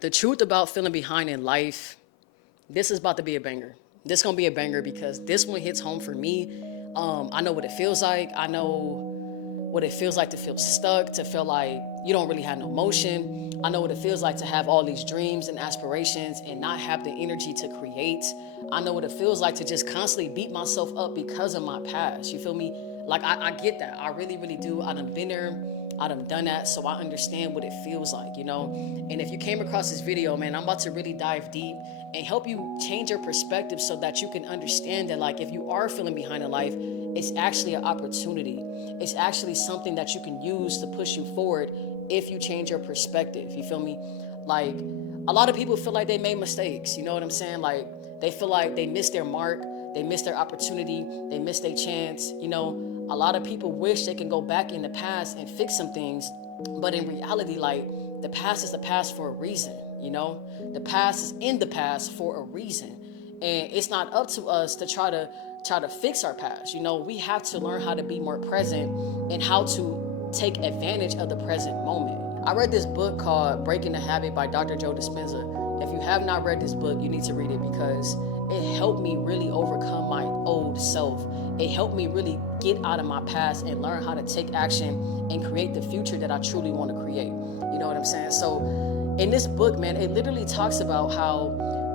The truth about feeling behind in life, this is about to be a banger. This gonna be a banger because this one hits home for me. I know what it feels like. I know what it feels like to feel stuck, to feel like you don't really have no motion. I know what it feels like to have all these dreams and aspirations and not have the energy to create. I know what it feels like to just constantly beat myself up because of my past. You feel me? Like I get that. I really, really do. I done been there. I done done that, so I understand what it feels like, you know? And if you came across this video, man, I'm about to really dive deep and help you change your perspective so that you can understand that, like, if you are feeling behind in life, it's actually an opportunity. It's actually something that you can use to push you forward if you change your perspective. You feel me? Like, a lot of people feel like they made mistakes. You know what I'm saying? Like, they feel like they missed their mark, they missed their opportunity, they missed their chance. You know, a lot of people wish they can go back in the past and fix some things, but in reality, like, the past is the past for a reason. You know, the past is in the past for a reason, and it's not up to us to try to fix our past. You know, we have to learn how to be more present and how to take advantage of the present moment. I read this book called Breaking the Habit by Dr. Joe Dispenza. If you have not read this book, you need to read it because it helped me really overcome my old self. It helped me really get out of my past and learn how to take action and create the future that I truly want to create. You know what I'm saying? So in this book, man, it literally talks about how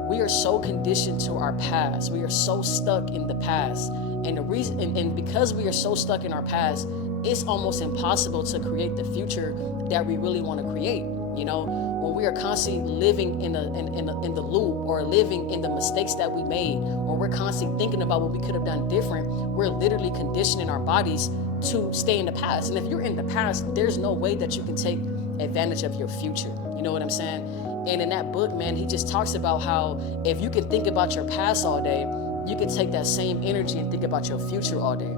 we are so conditioned to our past. We are so stuck in the past. And the reason and because we are so stuck in our past, it's almost impossible to create the future that we really want to create. You know, when we are constantly living in the loop or living in the mistakes that we made, or we're constantly thinking about what we could have done different, we're literally conditioning our bodies to stay in the past. And if you're in the past, there's no way that you can take advantage of your future. You know what I'm saying? And in that book, man, he just talks about how if you can think about your past all day, you can take that same energy and think about your future all day.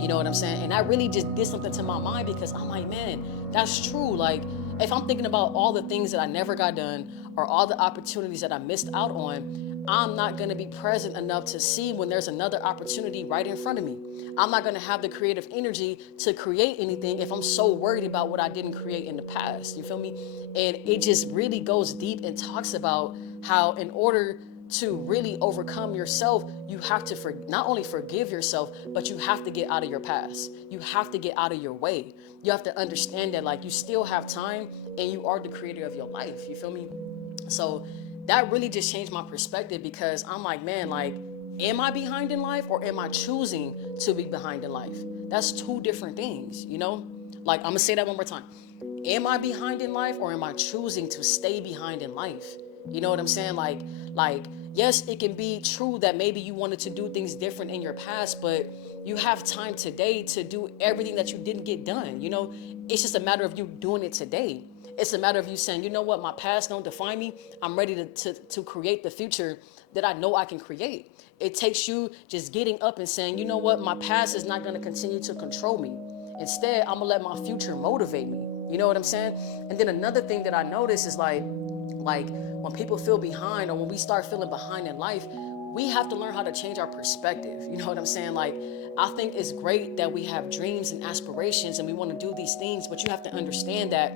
You know what I'm saying? And I really just did something to my mind because I'm like, man, that's true. Like, if I'm thinking about all the things that I never got done or all the opportunities that I missed out on, I'm not going to be present enough to see when there's another opportunity right in front of me. I'm not going to have the creative energy to create anything if I'm so worried about what I didn't create in the past. You feel me? And it just really goes deep and talks about how in order to really overcome yourself, you have to not only forgive yourself, but you have to get out of your past. You have to get out of your way. You have to understand that, like, you still have time and you are the creator of your life. You feel me? So that really just changed my perspective because I'm like, man, like, am I behind in life or am I choosing to be behind in life? That's two different things, you know? Like, I'm gonna say that one more time. Am I behind in life or am I choosing to stay behind in life? You know what I'm saying? Like, yes, it can be true that maybe you wanted to do things different in your past, but you have time today to do everything that you didn't get done. You know, it's just a matter of you doing it today. It's a matter of you saying, you know what, my past don't define me. I'm ready to create the future that I know I can create. It takes you just getting up and saying, you know what, my past is not going to continue to control me. Instead, I'm going to let my future motivate me. You know what I'm saying? And then another thing that I notice is like when people feel behind or when we start feeling behind in life, we have to learn how to change our perspective. You know what I'm saying? Like, I think it's great that we have dreams and aspirations and we want to do these things, but you have to understand that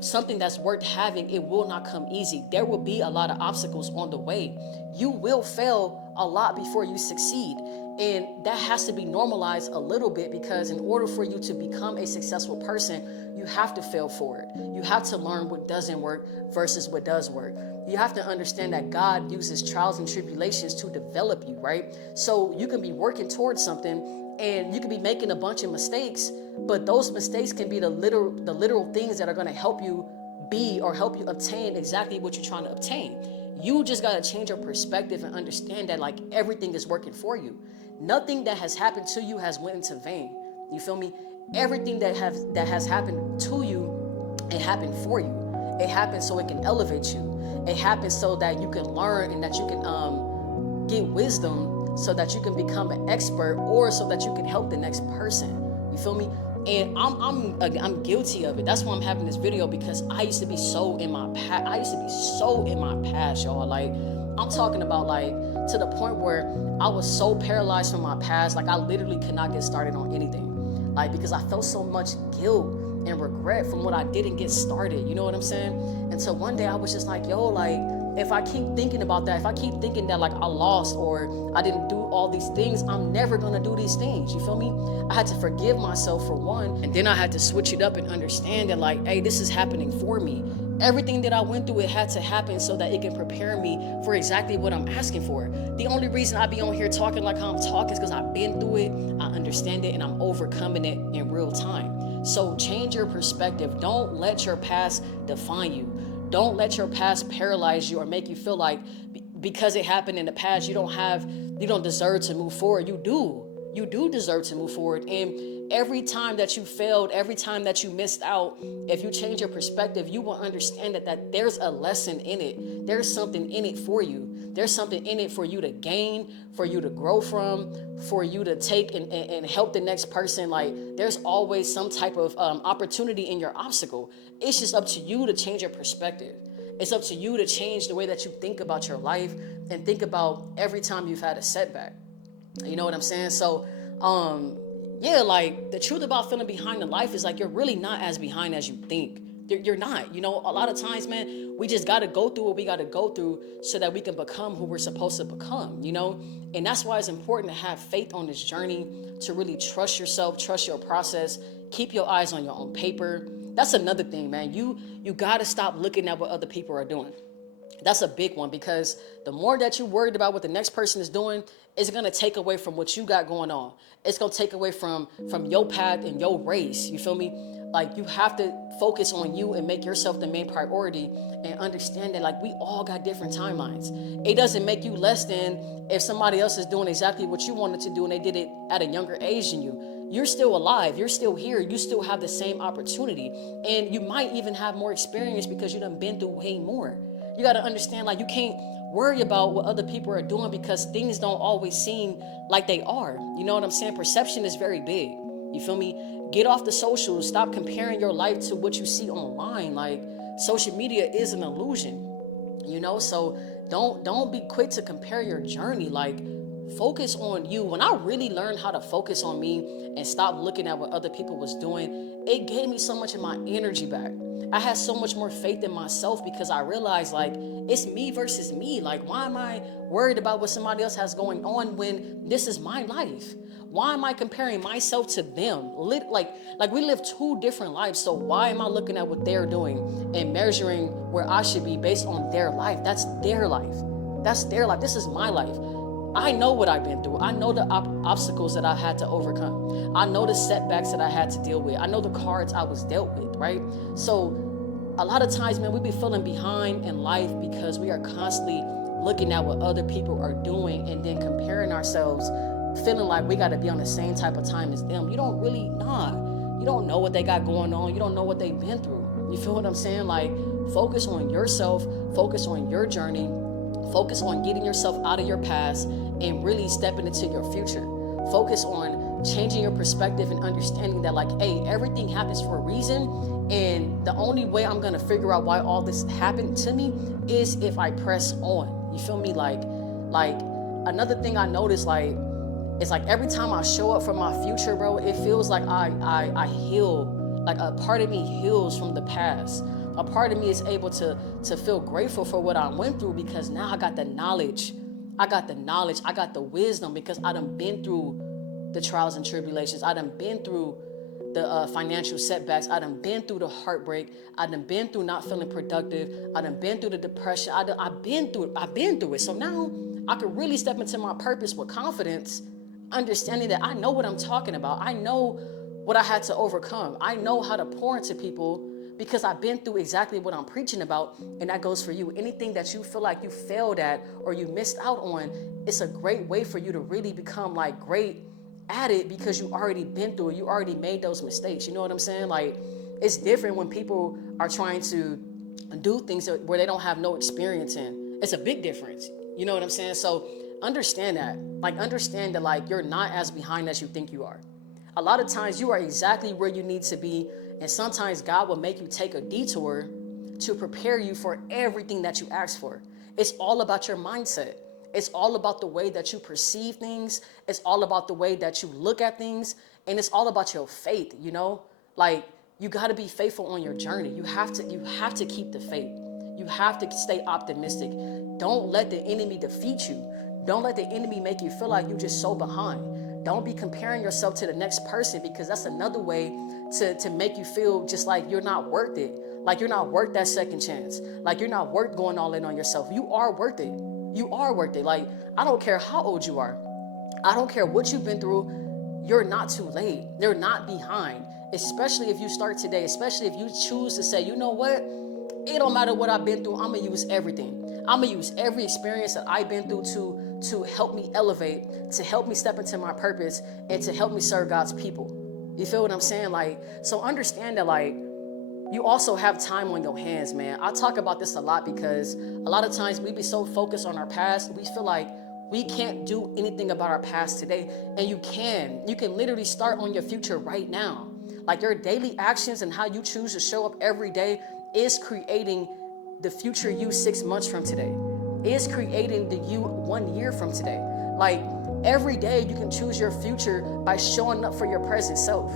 something that's worth having, it will not come easy. There will be a lot of obstacles on the way. You will fail a lot before you succeed. And that has to be normalized a little bit because in order for you to become a successful person, you have to fail forward. You have to learn what doesn't work versus what does work. You have to understand that God uses trials and tribulations to develop you, right? So you can be working towards something and you can be making a bunch of mistakes, but those mistakes can be the literal things that are going to help you be or help you obtain exactly what you're trying to obtain. You just got to change your perspective and understand that, like, everything is working for you. Nothing that has happened to you has went into vain. You feel me? Everything that has happened to you, it happened for you. It happened so it can elevate you. It happened so that you can learn and that you can get wisdom so that you can become an expert or so that you can help the next person. You feel me? And I'm guilty of it. That's why I'm having this video, because I used to be so in my past. I used to be so in my past, y'all. Like, I'm talking about, like, to the point where I was so paralyzed from my past. Like, I literally could not get started on anything. Like, because I felt so much guilt and regret from what I didn't get started. You know what I'm saying? And so one day I was just like, yo, like, if I keep thinking about that, if I keep thinking that like I lost or I didn't do all these things, I'm never gonna do these things. You feel me? I had to forgive myself for one, and then I had to switch it up and understand that like, hey, this is happening for me. Everything that I went through, it had to happen so that it can prepare me for exactly what I'm asking for. The only reason I be on here talking like how I'm talking is because I've been through it, I understand it, and I'm overcoming it in real time. So change your perspective. Don't let your past define you. Don't let your past paralyze you or make you feel like because it happened in the past, you don't deserve to move forward. You do. You do deserve to move forward. And every time that you failed, every time that you missed out, if you change your perspective, you will understand that there's a lesson in it. There's something in it for you. There's something in it for you to gain, for you to grow from, for you to take and help the next person. Like there's always some type of opportunity in your obstacle. It's just up to you to change your perspective. It's up to you to change the way that you think about your life and think about every time you've had a setback. You know what I'm saying? So, yeah, like the truth about feeling behind in life is like you're really not as behind as you think. You're not. You know, a lot of times, man, we just got to go through what we got to go through so that we can become who we're supposed to become, you know? And that's why it's important to have faith on this journey, to really trust yourself, trust your process, keep your eyes on your own paper. That's another thing, man. You got to stop looking at what other people are doing. That's a big one, because the more that you're worried about what the next person is doing, it's gonna take away from what you got going on. It's gonna take away from your path and your race. You feel me? Like you have to focus on you and make yourself the main priority, and understand that like we all got different timelines. It doesn't make you less than if somebody else is doing exactly what you wanted to do and they did it at a younger age than you. You're still alive. You're still here. You still have the same opportunity, and you might even have more experience because you done been through way more. You got to understand, like, you can't worry about what other people are doing because things don't always seem like they are. You know what I'm saying? Perception is very big. You feel me? Get off the socials. Stop comparing your life to what you see online. Like, social media is an illusion, you know? So don't be quick to compare your journey. Like, focus on you. When I really learned how to focus on me and stop looking at what other people was doing, it gave me so much of my energy back. I had so much more faith in myself because I realized like it's me versus me. Like, why am I worried about what somebody else has going on when this is my life? Why am I comparing myself to them? Like we live two different lives. So why am I looking at what they're doing and measuring where I should be based on their life? That's their life. That's their life. This is my life. I know what I've been through. I know the obstacles that I had to overcome. I know the setbacks that I had to deal with. I know the cards I was dealt with, right? So a lot of times, man, we be feeling behind in life because we are constantly looking at what other people are doing and then comparing ourselves, feeling like we got to be on the same type of time as them. You don't really, you don't know what they got going on. You don't know what they've been through. You feel what I'm saying? Like, focus on yourself, focus on your journey, focus on getting yourself out of your past and really stepping into your future. Focus on changing your perspective and understanding that like, hey, everything happens for a reason. And the only way I'm gonna figure out why all this happened to me is if I press on. You feel me? Like another thing I noticed, like, it's like every time I show up for my future, bro, it feels like I heal. Like a part of me heals from the past. A part of me is able to feel grateful for what I went through because now I got the knowledge. I got the wisdom because I done been through the trials and tribulations. I done been through the financial setbacks. I done been through the heartbreak. I done been through not feeling productive. I done been through the depression. I've been through it. So now I can really step into my purpose with confidence, understanding that I know what I'm talking about. I know what I had to overcome. I know how to pour into people because I've been through exactly what I'm preaching about, and that goes for you. Anything that you feel like you failed at or you missed out on, it's a great way for you to really become like great at it because you already been through it. You already made those mistakes. You know what I'm saying? Like, it's different when people are trying to do things where they don't have no experience in. It's a big difference. You know what I'm saying? So understand that. Like, understand that like you're not as behind as you think you are. A lot of times you are exactly where you need to be, and sometimes God will make you take a detour to prepare you for everything that you ask for. It's all about your mindset. It's all about the way that you perceive things. It's all about the way that you look at things, and it's all about your faith, you know? Like, You got to be faithful on your journey. You have to keep the faith. You have to stay optimistic. Don't let the enemy defeat you. Don't let the enemy make you feel like you're just so behind. Don't be comparing yourself to the next person, because that's another way to make you feel just like you're not worth it. Like you're not worth that second chance. Like you're not worth going all in on yourself. You are worth it. You are worth it. Like, I don't care how old you are. I don't care what you've been through. You're not too late. You're not behind. Especially if you start today, especially if you choose to say, you know what? It don't matter what I've been through. I'm going to use everything. I'm going to use every experience that I've been through to help me elevate, to help me step into my purpose, and to help me serve God's people. You feel what I'm saying? Like, so understand that, like, you also have time on your hands, man. I talk about this a lot because a lot of times we be so focused on our past, we feel like we can't do anything about our past today. And you can. You can literally start on your future right now. Like, your daily actions and how you choose to show up every day is creating the future you 6 months from today. Is creating the you 1 year from today. Like, every day you can choose your future by showing up for your present self.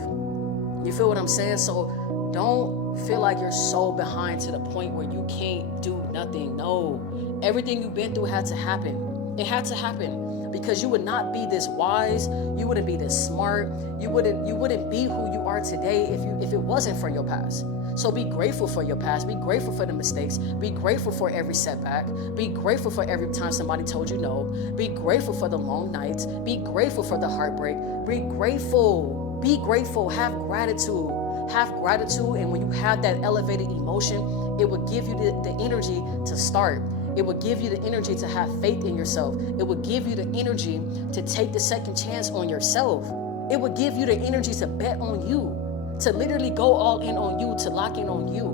You feel what I'm saying? So don't feel like you're so behind to the point where you can't do nothing. No, everything you've been through had to happen. It had to happen because you would not be this wise. You wouldn't be this smart. You wouldn't be who you are today if it wasn't for your past. So be grateful for your past. Be grateful for the mistakes. Be grateful for every setback. Be grateful for every time somebody told you no. Be grateful for the long nights. Be grateful for the heartbreak. Be grateful. Be grateful. Have gratitude. Have gratitude. And when you have that elevated emotion, it will give you the energy to start. It will give you the energy to have faith in yourself. It will give you the energy to take the second chance on yourself. It will give you the energy to bet on you, to literally go all in on you, to lock in on you.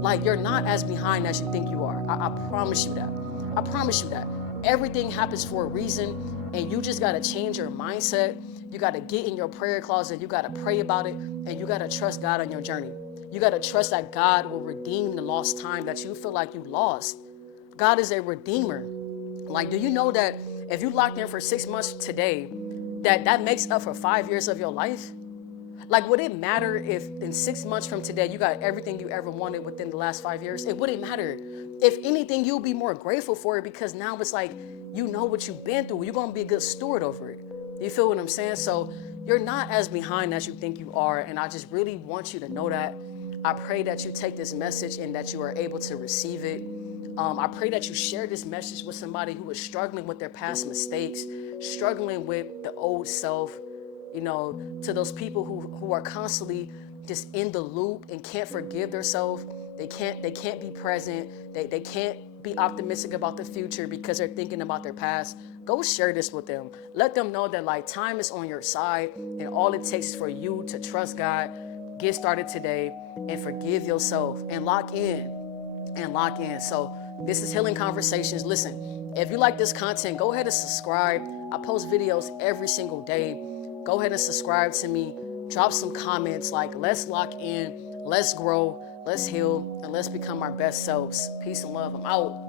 Like, you're not as behind as you think you are. I promise you that. I promise you that. Everything happens for a reason, and you just got to change your mindset. You got to get in your prayer closet. You got to pray about it, and you got to trust God on your journey. You got to trust that God will redeem the lost time that you feel like you lost. God is a redeemer. Like, do you know that if you locked in for 6 months today, that makes up for 5 years of your life? Like, would it matter if in 6 months from today, you got everything you ever wanted within the last 5 years? It wouldn't matter. If anything, you'll be more grateful for it because now it's like, you know what you've been through. You're going to be a good steward over it. You feel what I'm saying? So you're not as behind as you think you are. And I just really want you to know that. I pray that you take this message and that you are able to receive it. I pray that you share this message with somebody who is struggling with their past mistakes, struggling with the old self, you know, to those people who are constantly just in the loop and can't forgive themselves. They can't be present. They can't be optimistic about the future because they're thinking about their past. Go share this with them. Let them know that, like, time is on your side and all it takes is for you to trust God, get started today, and forgive yourself and lock in. So this is Healing Conversations. Listen, if you like this content, go ahead and subscribe. I post videos every single day. Go ahead and subscribe to me. Drop some comments like, let's lock in, let's grow, let's heal, and let's become our best selves. Peace and love. I'm out.